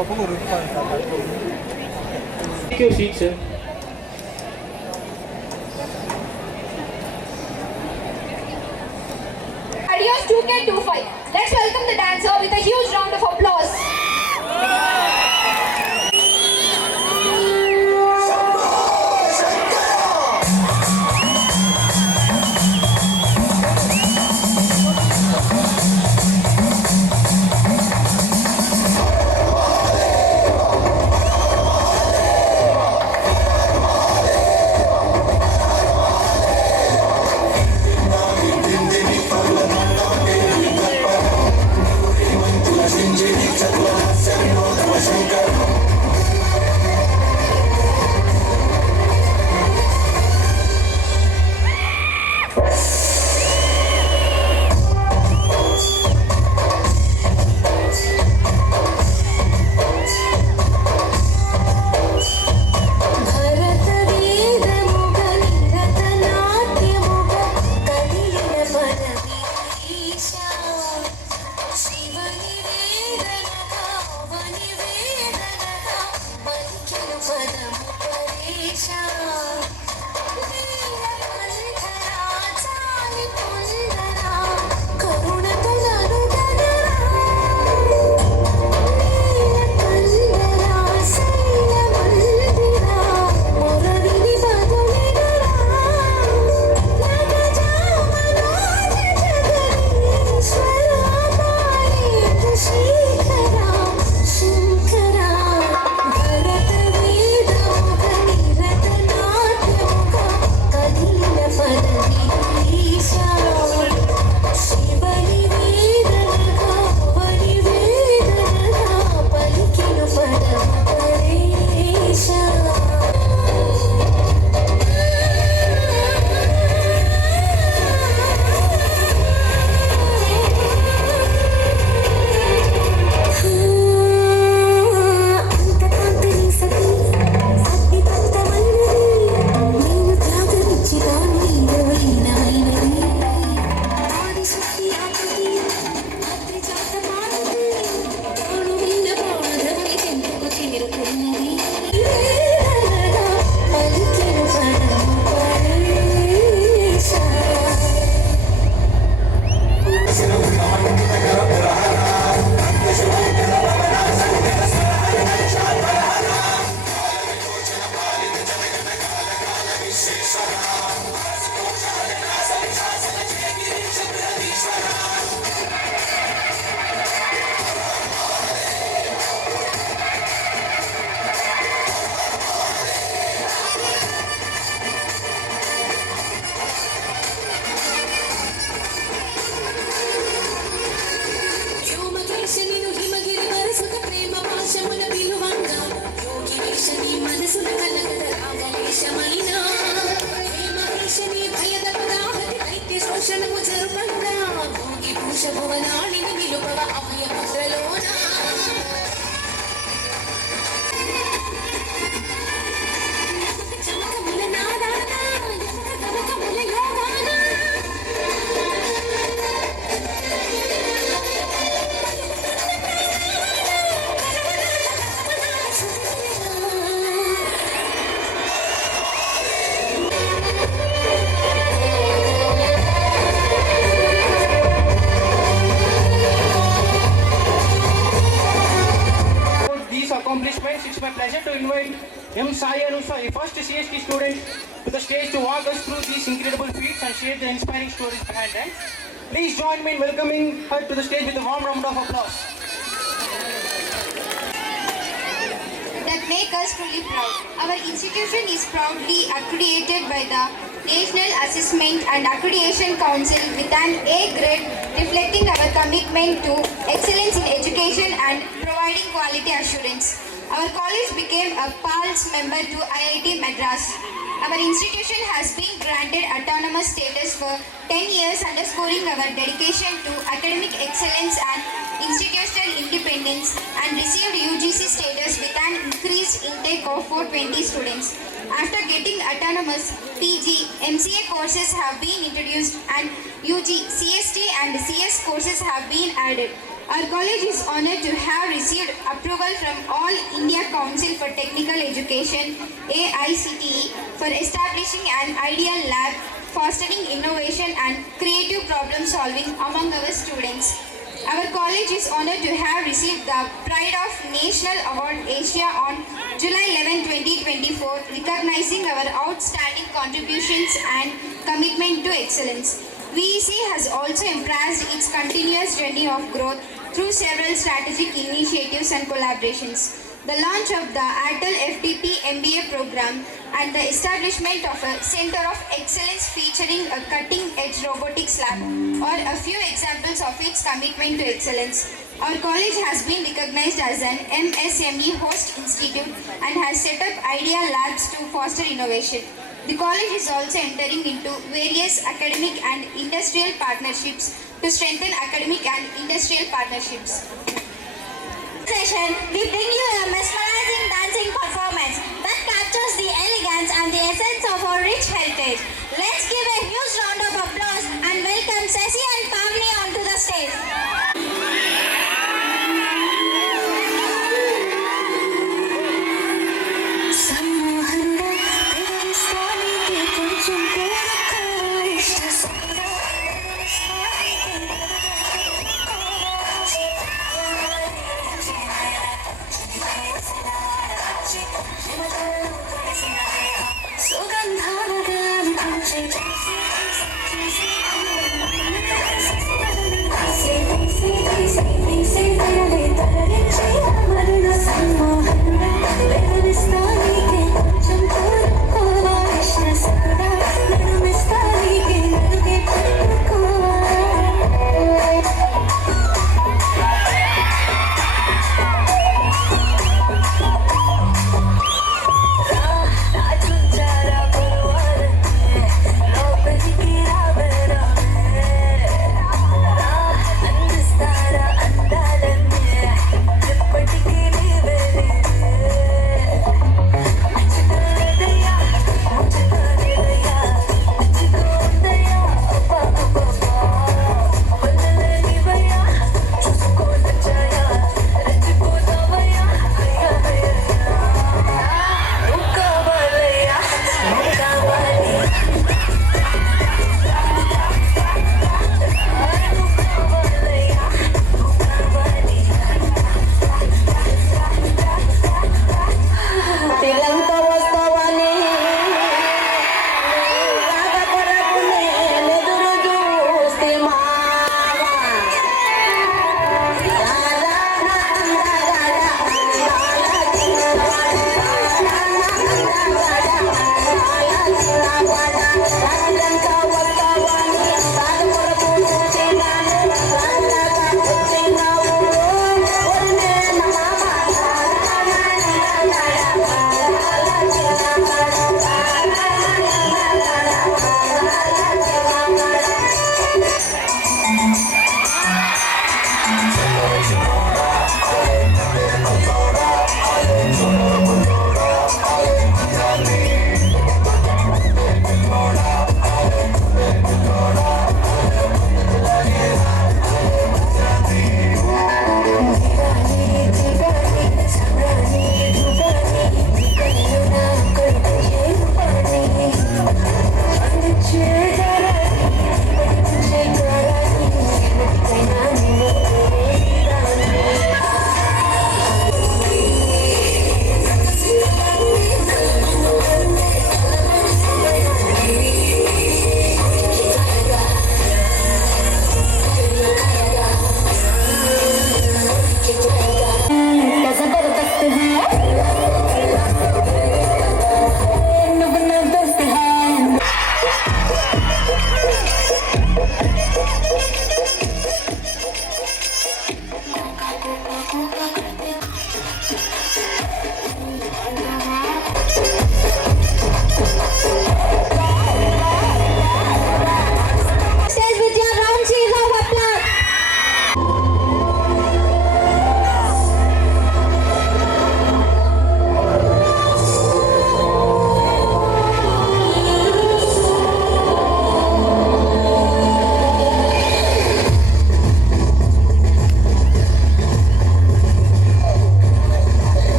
Take your seat, sir. Adios 2K25. Let's welcome the dancer with a huge round of applause. It's my pleasure to invite M. Sai Anusa, a first CST student, to the stage to walk us through these incredible feats and share the inspiring stories behind them. Please join me in welcoming her to the stage with a warm round of applause. That make us truly proud. Our institution is proudly accredited by the National Assessment and Accreditation Council with an A grade, reflecting our commitment to excellence in education and providing quality assurance. Our college became a PALS member to IIT Madras. Our institution has been granted autonomous status for 10 years, underscoring our dedication to academic excellence and institutional independence, and received UGC status with an increased intake of 420 students. After getting autonomous, PG, MCA courses have been introduced and UG, CST and CS courses have been added. Our college is honored to have received approval from All India Council for Technical Education (AICTE) for establishing an ideal lab, fostering innovation and creative problem solving among our students. Our college is honored to have received the Pride of National Award Asia on July 11, 2024, recognizing our outstanding contributions and commitment to excellence. VEC has also embraced its continuous journey of growth through several strategic initiatives and collaborations. The launch of the ATL FDP MBA program and the establishment of a Center of Excellence featuring a cutting-edge robotics lab are a few examples of its commitment to excellence. Our college has been recognized as an MSME host institute and has set up Idea Labs to foster innovation. The college is also entering into various academic and industrial partnerships to strengthen academic and industrial partnerships. Session, we bring you a mesmerizing dancing performance that captures the elegance and the essence of our rich heritage. Let's give a huge round of applause and welcome Ceci and Pavni onto the stage.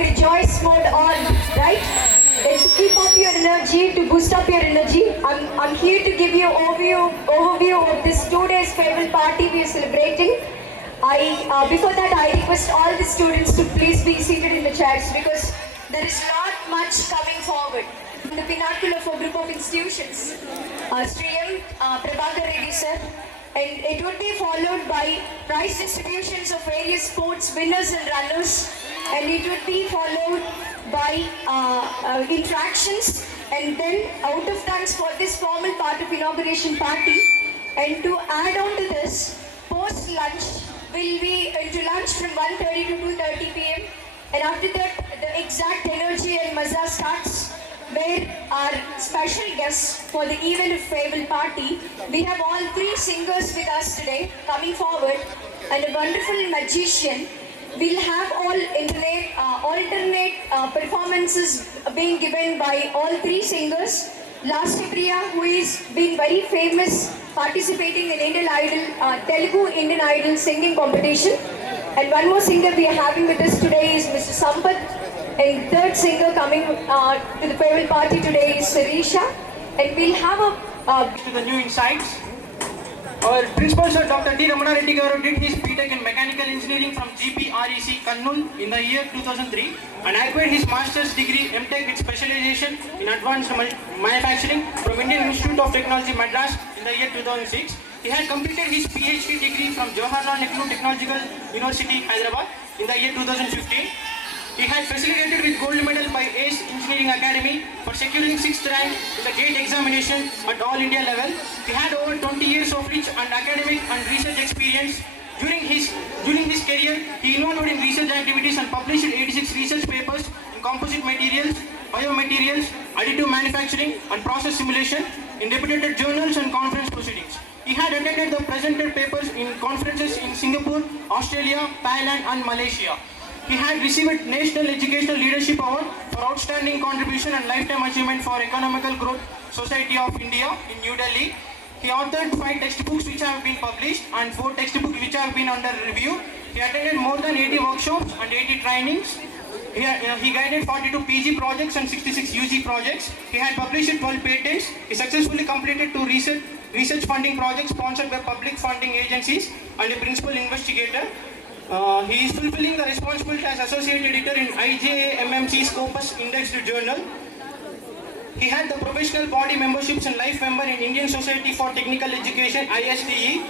rejoice mode on, right? And to keep up your energy, to boost up your energy, I'm here to give you overview of this 2 days farewell party we are celebrating. Before that, I request all the students to please be seated in the chairs because there is not much coming forward. The pinnacle of a group of institutions, Sri M. Prabhakar Reddy sir, and it would be followed by prize distributions of various sports winners and runners, and it would be followed by interactions, and then out of thanks for this formal part of inauguration party. And to add on to this, post lunch will be into lunch from 1:30 to 2:30 p.m. and after that the exact energy and mazza starts, where our special guests for the event of farewell party, we have all 3 singers with us today coming forward and a wonderful magician. We'll have all alternate performances being given by all 3 singers. Lasya Priya, who is been very famous participating in Indian Idol, Telugu Indian Idol singing competition. And one more singer we are having with us today is Mr. Sampath. And third singer coming to the farewell party today is Sirisha. And we'll have To the new insights. Our principal sir Dr. D. Ramana Reddy Garu did his BTech in Mechanical Engineering from GPREC Kannur in the year 2003 and acquired his master's degree MTech with specialization in advanced manufacturing from Indian Institute of Technology Madras in the year 2006. He had completed his PhD degree from Jawaharlal Nehru Technological University, Hyderabad in the year 2015. He had facilitated with gold medal by ACE Engineering Academy for securing 6th rank in the GATE examination at all India level. He had over 20 years of rich and academic and research experience. During his career, he involved in research activities and published 86 research papers in composite materials, biomaterials, additive manufacturing and process simulation in reputed journals and conference proceedings. He had attended the presented papers in conferences in Singapore, Australia, Thailand and Malaysia. He had received National Educational Leadership Award for Outstanding Contribution and Lifetime Achievement for Economical Growth Society of India in New Delhi. He authored 5 textbooks which have been published and 4 textbooks which have been under review. He attended more than 80 workshops and 80 trainings. He guided 42 PG projects and 66 UG projects. He had published 12 patents. He successfully completed 2 research funding projects sponsored by public funding agencies and a principal investigator. He is fulfilling the responsibility as associate editor in IJA MMC Scopus Indexed Journal. He had the professional body memberships and life member in Indian Society for Technical Education ISTE,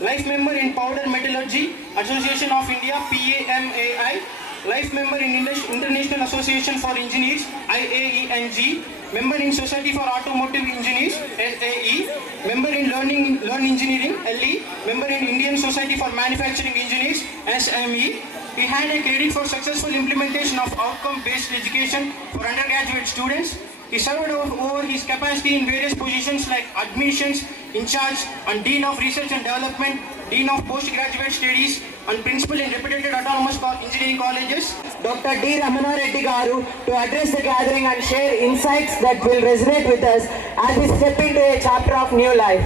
life member in Powder Metallurgy Association of India PAMAI, life member in International Association for Engineers IAENG, member in Society for Automotive Engineers SAE, member in Learn Engineering LE, member in Indian Society for Manufacturing Engineers SME. He had a credit for successful implementation of outcome-based education for undergraduate students. He served over his capacity in various positions like admissions, in charge and Dean of Research and Development, Dean of Postgraduate Studies and Principal in reputed autonomous engineering colleges. Dr. D. Ramana Reddy Garu to address the gathering and share insights that will resonate with us as we step into a chapter of new life.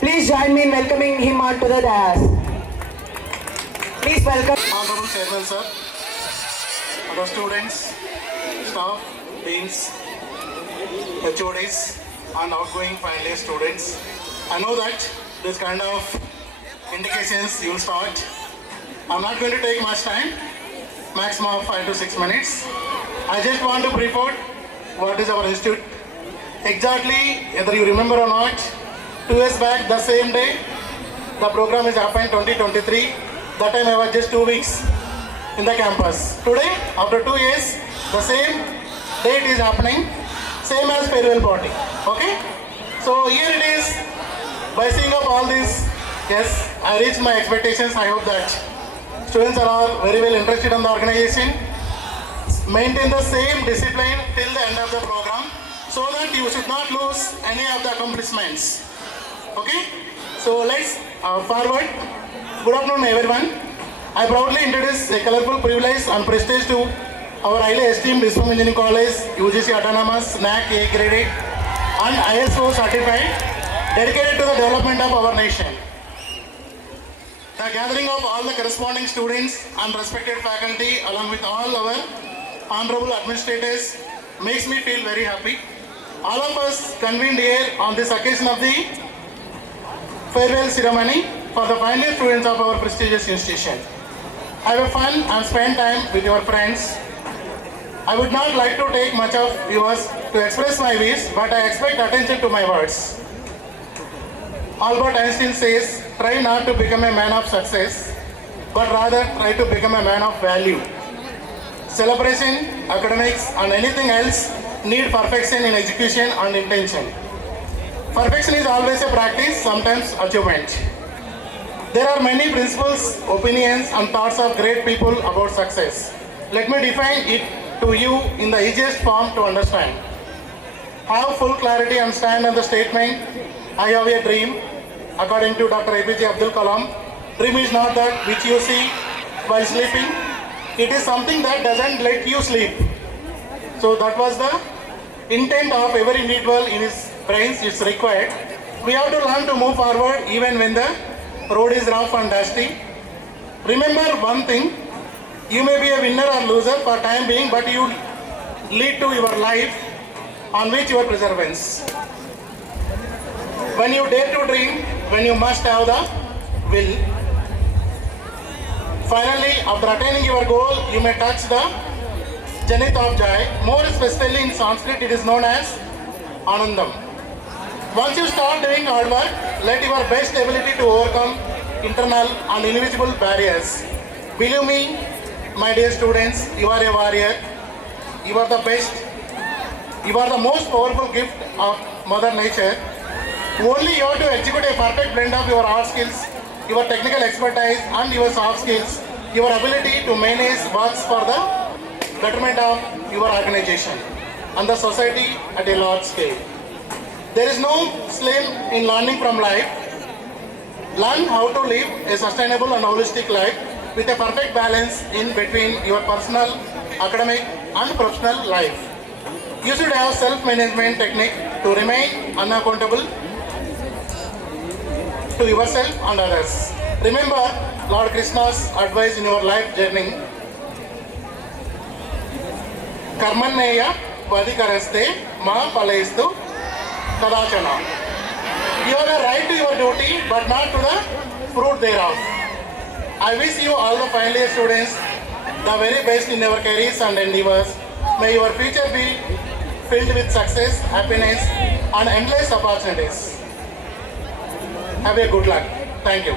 Please join me in welcoming him onto the dais. Please welcome Honorable Chairman Sir, other students, staff, deans, HODs and outgoing final year students. I know that this kind of indications you will start. I'm not going to take much time, maximum of 5 to 6 minutes. I just want to brief out what is our institute. Exactly, whether you remember or not, 2 years back, the same day, the program is happened 2023. That time I was just 2 weeks in the campus. Today, after 2 years, the same date is happening, same as farewell party. Okay? So here it is. By seeing up all this, yes, I reached my expectations. I hope that students are all very well interested in the organization. Maintain the same discipline till the end of the program so that you should not lose any of the accomplishments. Okay? So let's forward. Good afternoon everyone. I proudly introduce a colorful privilege and prestige to our highly esteemed Dispam Engineering College, UGC Autonomous, NAC A graded and ISO certified, dedicated to the development of our nation. The gathering of all the corresponding students and respected faculty along with all our honorable administrators, makes me feel very happy. All of us convened here on this occasion of the farewell ceremony for the final year students of our prestigious institution. Have a fun and spend time with your friends. I would not like to take much of yours to express my wish, but I expect attention to my words. Albert Einstein says, try not to become a man of success, but rather try to become a man of value. Celebration, academics, and anything else need perfection in execution and intention. Perfection is always a practice, sometimes achievement. There are many principles, opinions, and thoughts of great people about success. Let me define it to you in the easiest form to understand. Have full clarity and stand on the statement, I have a dream. According to Dr. APJ Abdul Kalam, dream is not that which you see while sleeping. It is something that doesn't let you sleep. So that was the intent of every individual in his brains. It's required. We have to learn to move forward even when the road is rough and dusty. Remember one thing, you may be a winner or loser for time being, but you lead to your life on which your perseverance. When you dare to dream, when you must have the will. Finally, after attaining your goal, you may touch the zenith of joy. More specifically in Sanskrit, it is known as Anandam. Once you start doing hard work, let your best ability to overcome internal and invisible barriers. Believe me, my dear students, you are a warrior. You are the best. You are the most powerful gift of Mother Nature. Only you have to execute a perfect blend of your hard skills, your technical expertise, and your soft skills, your ability to manage works for the betterment of your organization and the society at a large scale. There is no shame in learning from life. Learn how to live a sustainable and holistic life with a perfect balance in between your personal, academic, and professional life. You should have self-management technique to remain unaccountable to yourself and others. Remember Lord Krishna's advice in your life journey. Karmaneya vadikaraste ma palayestu kadachana. You have a right to your duty, but not to the fruit thereof. I wish you all the final year students the very best in your careers and endeavors. May your future be filled with success, happiness, and endless opportunities. Have a good luck. Thank you.